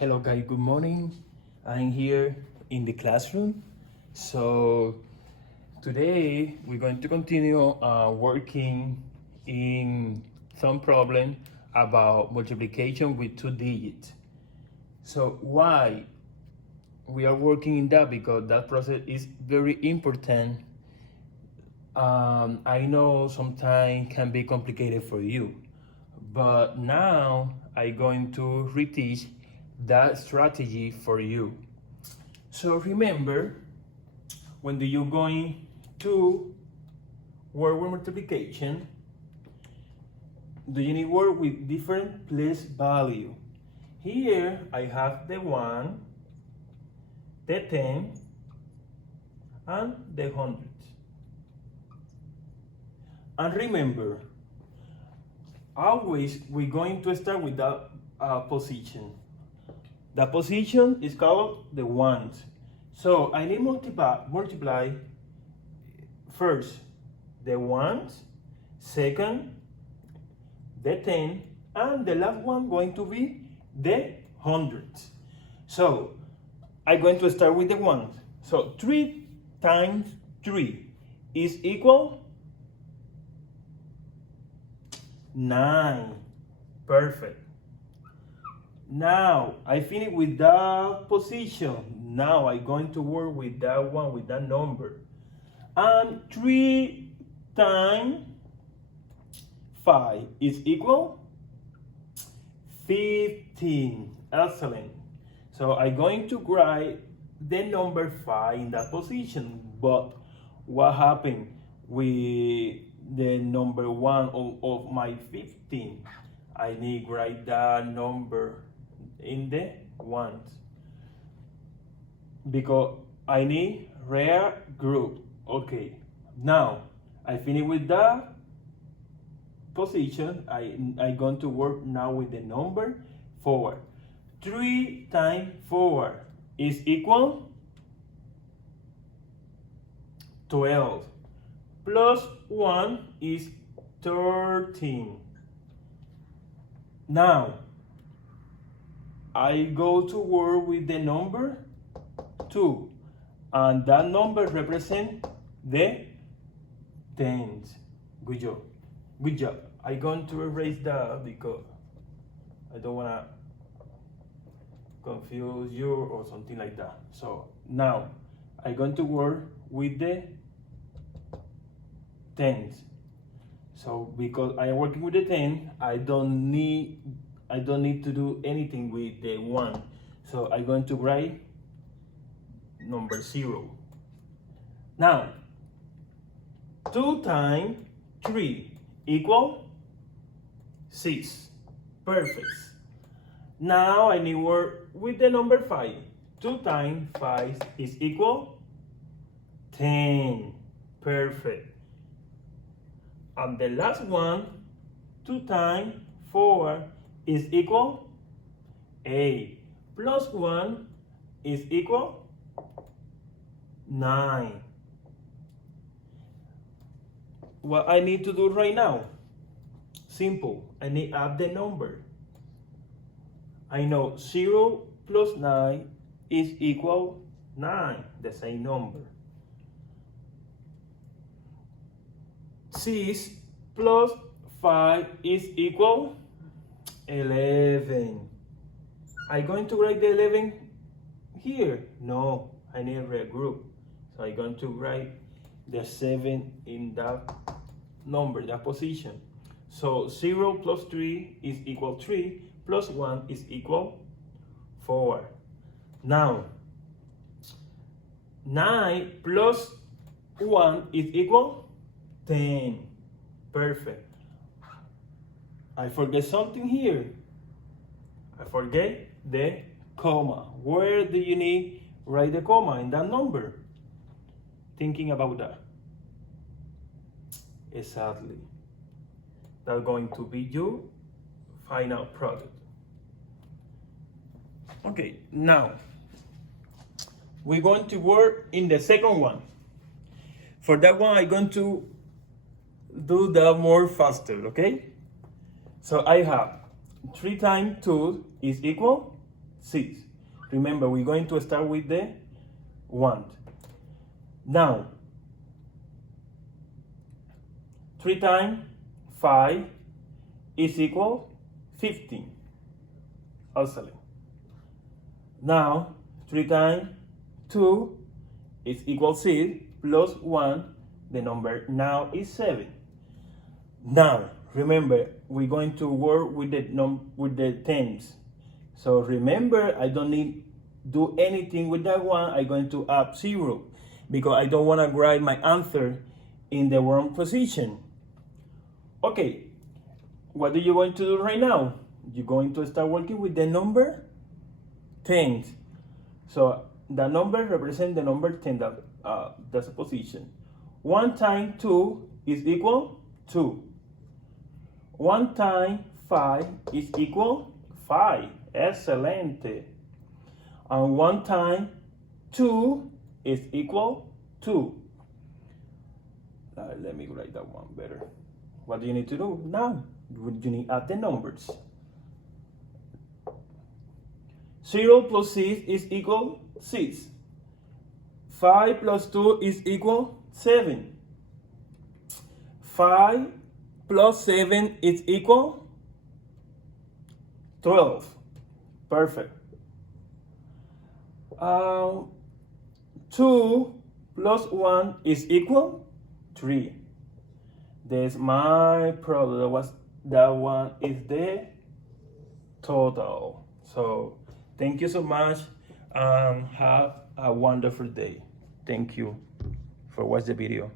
Hello guys, good morning. I'm here in the classroom. So today we're going to continue working in some problem about multiplication with 2 digits. So why we are working in that? Because that process is very important. I know sometimes can be complicated for you, but now I'm going to reteach that strategy for you. So remember, when you're going to work with multiplication, do you need work with different place value? Here I have the 1, the 10, and the 100. And remember, always we're going to start with that position. The position is called the ones. So I need multiply first the ones, second the 10, and the last one going to be the hundreds. So I'm going to start with the ones. So 3 times 3 is equal 9. Perfect. Now I finish with that position. Now I'm going to work with that one, with that number. And 3 times 5 is equal 15. Excellent. So I'm going to write the number 5 in that position. But what happened with the number 1 of my 15? I need to write that number in the ones because I need rare group. Okay, now I finish with that position. I'm going to work now with the number 4. 3 times 4 is equal 12 plus 1 is 13. Now I go to work with the number 2, and that number represents the tens. Good job. Good job. I'm going to erase that because I don't want to confuse you or something like that. So now I'm going to work with the tens. So because I am working with the 10, I don't need to do anything with the 1. So I'm going to write number 0. Now 2 times 3 equal 6. Perfect. Now I need to work with the number 5. 2 times 5 is equal 10. Perfect. And the last one, 2 times 4 is equal 8. Plus 1 is equal 9. What I need to do right now? Simple. I need to add the number. I know 0 plus 9 is equal 9, the same number. 6 plus 5 is equal 11. I'm going to write the 11 here. No, I need a regroup. So I'm going to write the 7 in that number, that position. So 0 plus 3 is equal 3, plus 1 is equal 4. Now, 9 plus 1 is equal 10. Perfect. I forget something here. I forget the comma. Where do you need write the comma in that number? Thinking about that. Exactly. That's going to be your final product. Okay, now we're going to work in the second one. For that one, I'm going to do that more faster, okay? So I have 3 times 2 is equal 6. Remember, we're going to start with the 1. Now, 3 times 5 is equal 15. Excellent. Now, 3 times 2 is equal 6 plus 1. The number now is 7. Now, remember, we're going to work with the tens. So remember, I don't need do anything with that one. I'm going to add 0 because I don't want to write my answer in the wrong position. Okay, what are you going to do right now? You're going to start working with the number tens. So the number represents the number 10, that's a position. 1 times 2 is equal 2. 1 times 5 is equal 5. Excelente. And 1 times 2 is equal 2. Let me write that one better. What do you need to do now? You need to add the numbers. 0 plus 6 is equal 6. 5 plus 2 is equal 7. 5 plus 7 is equal 12. Perfect. 2 plus 1 is equal 3. That's my product. That one is the total. So thank you so much and have a wonderful day. Thank you for watching the video.